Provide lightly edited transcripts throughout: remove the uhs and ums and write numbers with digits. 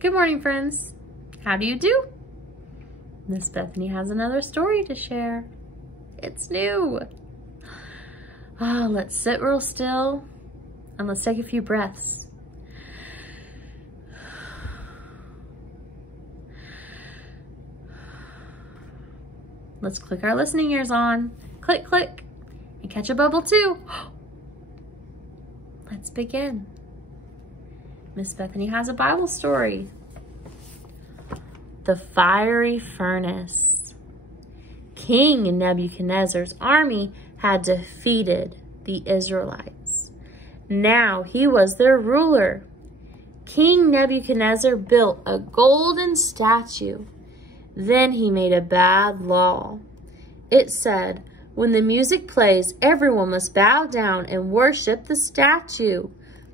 Good morning, friends. How do you do? Miss Bethany has another story to share. It's new. Let's sit real still and let's take a few breaths. Let's click our listening ears on. Click, click, and catch a bubble too. Let's begin. Miss Bethany has a Bible story. The fiery furnace. King Nebuchadnezzar's army had defeated the Israelites. Now he was their ruler. King Nebuchadnezzar built a golden statue. Then he made a bad law. It said, when the music plays, everyone must bow down and worship the statue.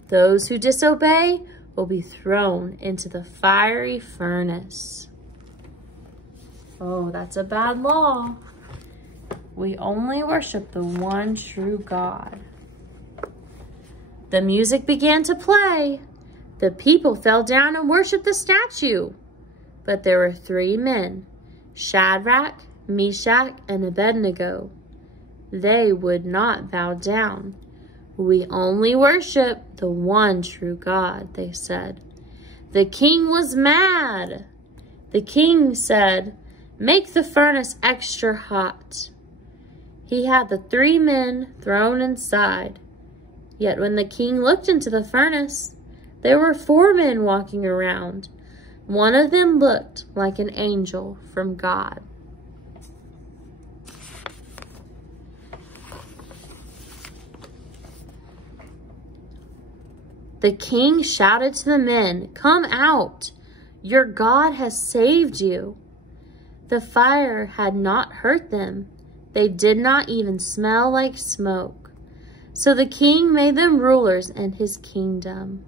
Those who disobey will be thrown into the fiery furnace. Oh, that's a bad law. We only worship the one true God. The music began to play. The people fell down and worshiped the statue. But there were 3 men, Shadrach, Meshach, and Abednego. They would not bow down. We only worship the one true God, they said. The king was mad. The king said, make the furnace extra hot. He had the 3 men thrown inside. Yet when the king looked into the furnace, there were 4 men walking around. One of them looked like an angel from God. The king shouted to the men, come out, your God has saved you. The fire had not hurt them. They did not even smell like smoke. So the king made them rulers in his kingdom.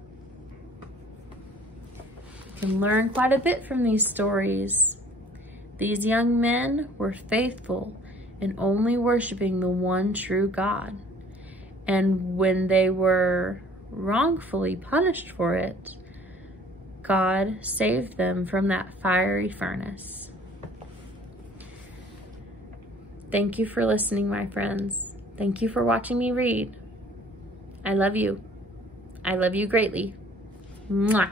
You can learn quite a bit from these stories. These young men were faithful in only worshiping the one true God. And when they were wrongfully punished for it, God saved them from that fiery furnace. Thank you for listening, my friends. Thank you for watching me read. I love you. I love you greatly. Mwah.